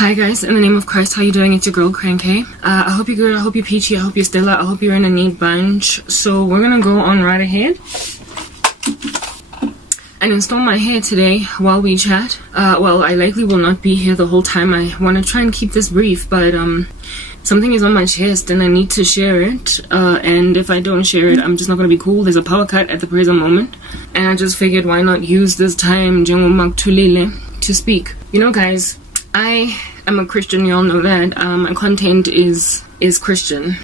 Hi guys, in the name of Christ, how you doing? It's your girl Cranky. I hope you're good, I hope you're peachy, I hope you're Stella, I hope you're in a neat bunch. So we're gonna go on right ahead and install my hair today while we chat. Well, I likely will not be here the whole time. I want to try and keep this brief, but something is on my chest and I need to share it, and if I don't share it, I'm just not gonna be cool. There's a power cut at the present moment, and I just figured why not use this time to speak. You know guys, I am a Christian, you all know that. My content is Christian,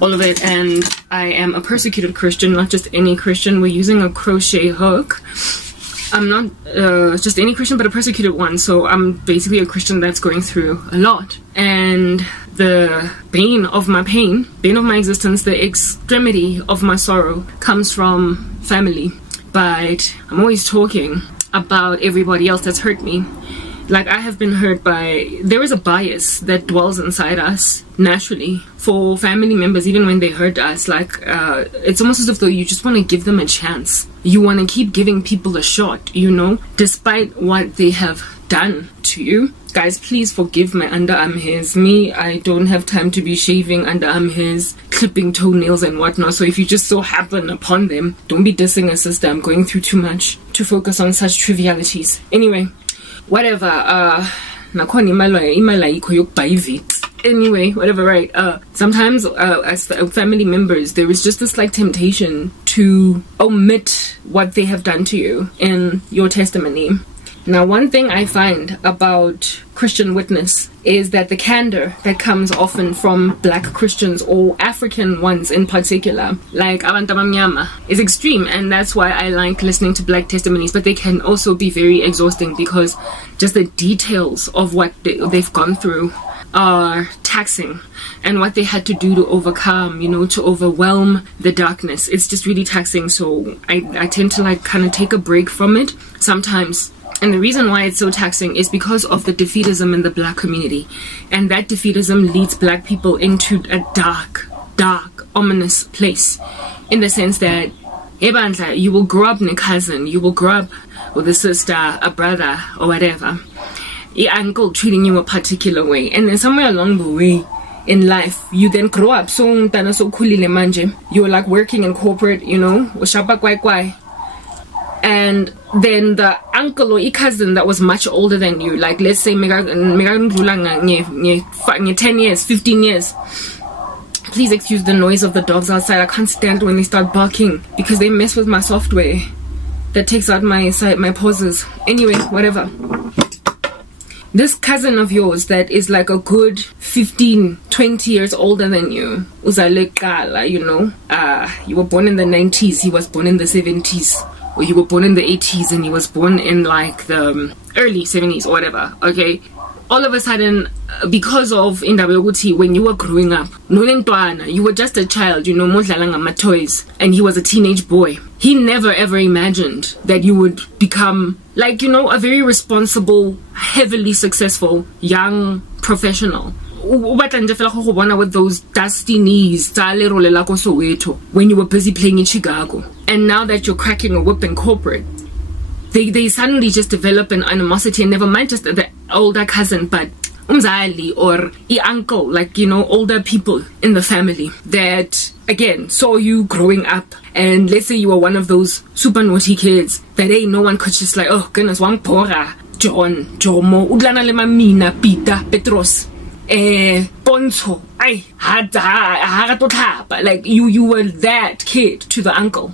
all of it, and I am a persecuted Christian, not just any Christian. We're using a crochet hook. I'm not just any Christian, but a persecuted one, so I'm basically a Christian that's going through a lot. And the bane of my pain, bane of my existence, the extremity of my sorrow comes from family. But I'm always talking about everybody else that's hurt me. Like, I have been hurt by, there is a bias that dwells inside us naturally for family members, even when they hurt us. Like, it's almost as if though you just want to give them a chance. You want to keep giving people a shot, you know, despite what they have done to you. Guys, please forgive my underarm hairs. Me, I don't have time to be shaving underarm hairs, clipping toenails and whatnot. So if you just so happen upon them, don't be dissing a sister. I'm going through too much to focus on such trivialities. Anyway, whatever. Anyway, whatever, right? Sometimes as family members, there is just this like temptation to omit what they have done to you in your testimony. Now, one thing I find about Christian witness is that the candor that comes often from black Christians, or African ones in particular, like abantu abamnyama, is extreme, and that's why I like listening to black testimonies. But they can also be very exhausting because just the details of what they've gone through are taxing, and what they had to do to overcome, you know, to overwhelm the darkness. It's just really taxing. So I tend to like kind of take a break from it sometimes. And the reason why it's so taxing is because of the defeatism in the black community. And that defeatism leads black people into a dark, ominous place. In the sense that you will grow up with a cousin, you will grow up with a sister, a brother, or whatever. Your uncle treating you a particular way. And then somewhere along the way in life, you then grow up. So you're like working in corporate, you know, and then the uncle or cousin that was much older than you, like let's say 10 years, 15 years. Please excuse the noise of the dogs outside. I can't stand when they start barking because they mess with my software that takes out my pauses. Anyway, whatever. This cousin of yours that is like a good 15, 20 years older than you, you know, you were born in the 90s, he was born in the 70s. Or you were born in the 80s and he was born in like the early 70s or whatever, okay? All of a sudden, because of when you were growing up, you were just a child, you know, toys, and he was a teenage boy. He never ever imagined that you would become, like, you know, a very responsible, heavily successful young professional. With those dusty knees when you were busy playing in Chicago. And now that you're cracking a whip in corporate, they suddenly just develop an animosity, and never mind just the older cousin, but umzali or uncle, like, you know, older people in the family that again saw you growing up. And let's say you were one of those super naughty kids that no one could just like, oh goodness, one pora John, Jomo, udlana le mamina, Peter, Petros, Poncho, like you were that kid to the uncle.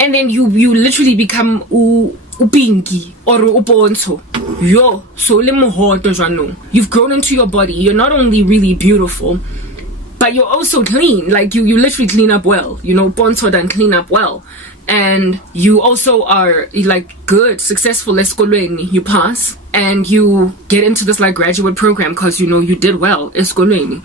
And then you literally become upingi or uponso. Yo, so le mohoto jano. You've grown into your body. You're not only really beautiful, but you're also clean. Like you literally clean up well. You know, ponso dan clean up well. And you also are like good, successful eskolweni. You pass and you get into this like graduate program because you know you did well eskolweni.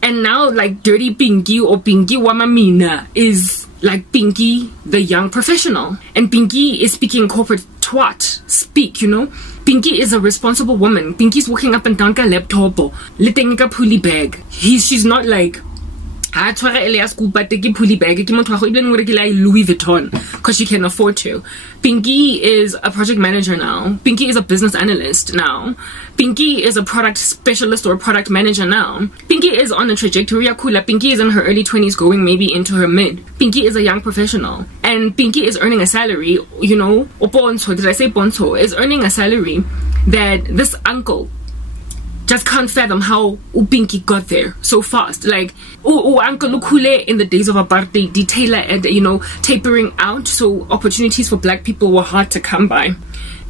And now like dirty Pinky or Pinky Wamamina is like Pinky the young professional, and Pinky is speaking corporate twat speak, you know. Pinky is a responsible woman. Pinky's walking up and down ka laptop, letting a puli bag. She's not like I try Elias but they give pully bag, Louis Vuitton, because she can afford to. Pinky is a project manager now. Pinky is a business analyst now. Pinky is a product specialist or product manager now. Pinky is on a trajectory. Pinky is in her early 20s going maybe into her mid. Pinky is a young professional. And Pinky is earning a salary, you know, Oponso, did I say Bonso, is earning a salary that this uncle just can't fathom how Pinky got there so fast. Like, Uncle Lukule in the days of apartheid, detailer and, you know, tapering out, so opportunities for black people were hard to come by.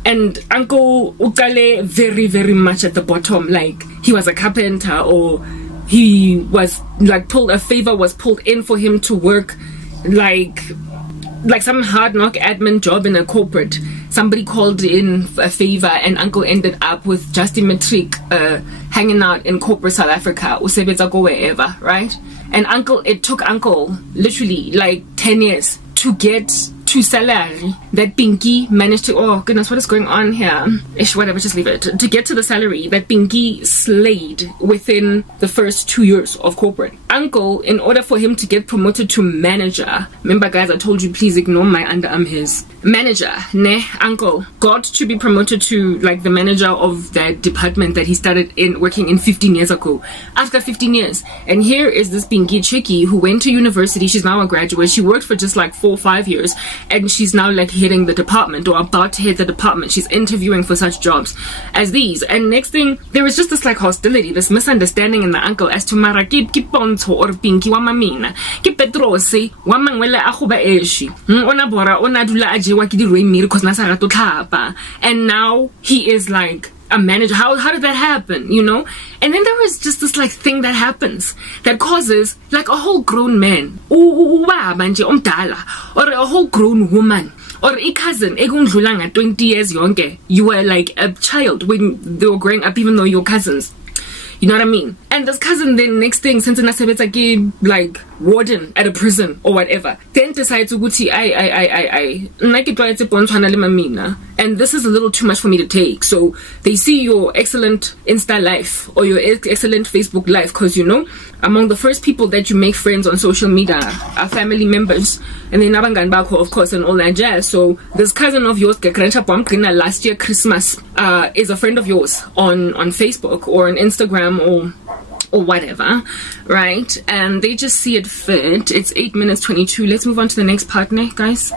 And Uncle Ukale very, very much at the bottom. Like, he was a carpenter, or he was like a favor was pulled in for him to work like some hard knock admin job in a corporate. Somebody called in a favor and Uncle ended up with Justin Matrick hanging out in corporate South Africa, usebetsa go wherever, right? And it took Uncle literally like 10 years to get to salary that Pinky managed to, oh goodness, what is going on here? Ish, whatever, just leave it. To get to the salary that Pinky slayed within the first 2 years of corporate. Uncle, in order for him to get promoted to manager, remember guys, I told you please ignore my underarm his. Manager, Uncle got to be promoted to like the manager of that department that he started working in 15 years ago. After 15 years. And here is this Pinky chickie who went to university. She's now a graduate. She worked for just like 4 or 5 years. And she's now like heading the department or about to head the department. She's interviewing for such jobs as these. And next thing, there was just this like hostility, this misunderstanding in the uncle as to mara ki pontsho or Pinky wa mamina ki Petrosi wa mangwele a go ba eshi ona bora ona dula a jewa ke di rwemiri cause na sa rato tlhapa. And now he is like a manager. How did that happen, you know? And then there was just this like thing that happens that causes like a whole grown man or a whole grown woman or a cousin 20 years younger. You were like a child when they were growing up, even though you're cousins. You know what I mean? And this cousin then next thing, since like warden at a prison or whatever, then decides to go to and this is a little too much for me to take. So they see your excellent Insta life or your excellent Facebook life, because you know, among the first people that you make friends on social media are family members, and then Nabangan Bako, of course, and all that jazz. So this cousin of yours, last year Christmas, is a friend of yours on Facebook or on Instagram or whatever, right? And they just see it fit. It's 8 minutes 22. Let's move on to the next partner, guys.